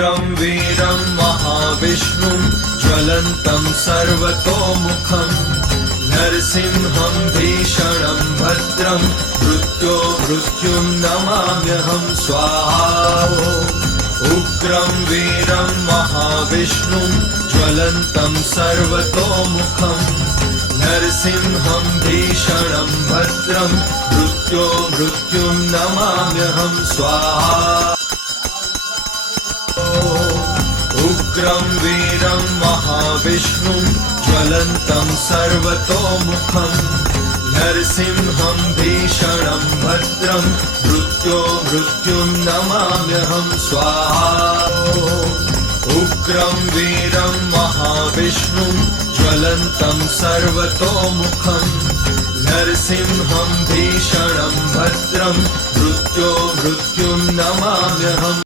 उग्रं वीरं महाविष्णुं ज्वलन्तं सर्वतोमुखं नरसिंहं भीषणं भद्रं मृत्युं नमाम्यहं स्वाहा। उग्रं वीरं महाविष्णुं ज्वलन्तं सर्वतोमुखं नरसिंहं भीषणं भद्रं मृत्युं नमाम्यहं स्वाहा। उग्रं वीरं महाविष्णुं ज्वलन्तं सर्वतोमुखं नरसिंहं भीषणं भद्रं मृत्युं नमाम्यहं स्वाहा। उग्रं वीरं महाविष्णुं ज्वलन्तं सर्वतोमुखं नरसिंहं भीषणं भद्रं मृत्युं नमाम्यहम्।